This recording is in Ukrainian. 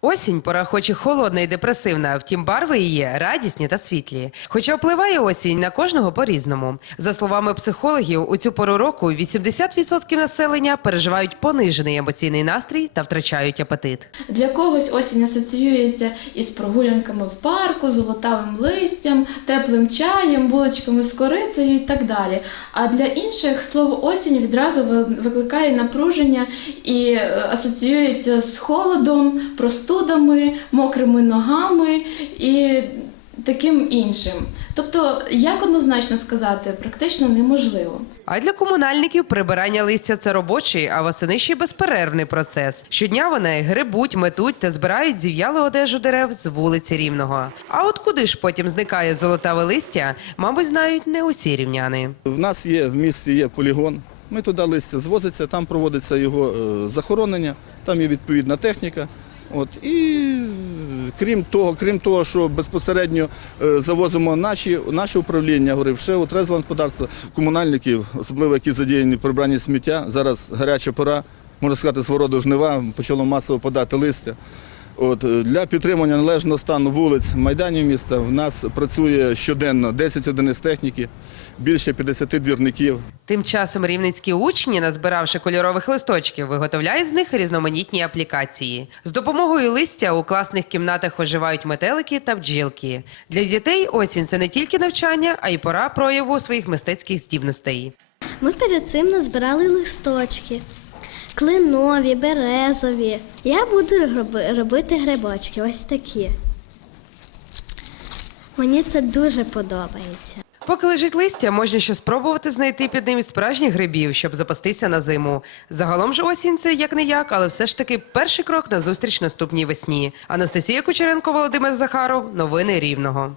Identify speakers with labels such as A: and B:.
A: Осінь пора хоч і холодна і депресивна, втім барви її радісні та світлі. Хоча впливає осінь на кожного по-різному. За словами психологів, у цю пору року 80% населення переживають понижений емоційний настрій та втрачають апетит.
B: Для когось осінь асоціюється із прогулянками в парку, золотавим листям, теплим чаєм, булочками з корицею і так далі. А для інших слово осінь відразу ви- викликає напруження і е, асоціюється з холодом, простудами, мокрими ногами і таким іншим. Тобто, як однозначно сказати, практично неможливо.
A: А для комунальників прибирання листя це робочий, а восени ще й безперервний процес. Щодня вони грибуть, метуть та збирають зів'ялу одежу дерев з вулиці Рівного. А от куди ж потім зникає золотаве листя, мабуть, знають не усі рівняни.
C: В нас є в місті є полігон. Ми туди листя звозиться, там проводиться його е, захоронення, там є відповідна техніка. От і крім того, крім того, що безпосередньо е, завозимо наші, наше управління, говорив, ще отрезве господарство, комунальників, особливо які задіяні в прибранні сміття. Зараз гаряча пора, можна сказати, з жнива, почало масово подати листя. От, е, для підтримання належного стану вулиць, майданів міста в нас працює щоденно 10 одиниць техніки, більше 50 двірників.
A: Тим часом рівненські учні, назбиравши кольорових листочків, виготовляють з них різноманітні аплікації. З допомогою листя у класних кімнатах оживають метелики та бджілки. Для дітей осінь це не тільки навчання, а й пора прояву своїх мистецьких здібностей.
D: Ми перед цим назбирали листочки. Клинові, березові. Я буду робити грибочки, ось такі. Мені це дуже подобається.
A: Поки лежить листя, можна ще спробувати знайти під ним справжніх грибів, щоб запастися на зиму. Загалом ж осінь це як не як, але все ж таки перший крок на зустріч наступній весні. Анастасія Кучеренко, Володимир Захаров. Новини Рівного.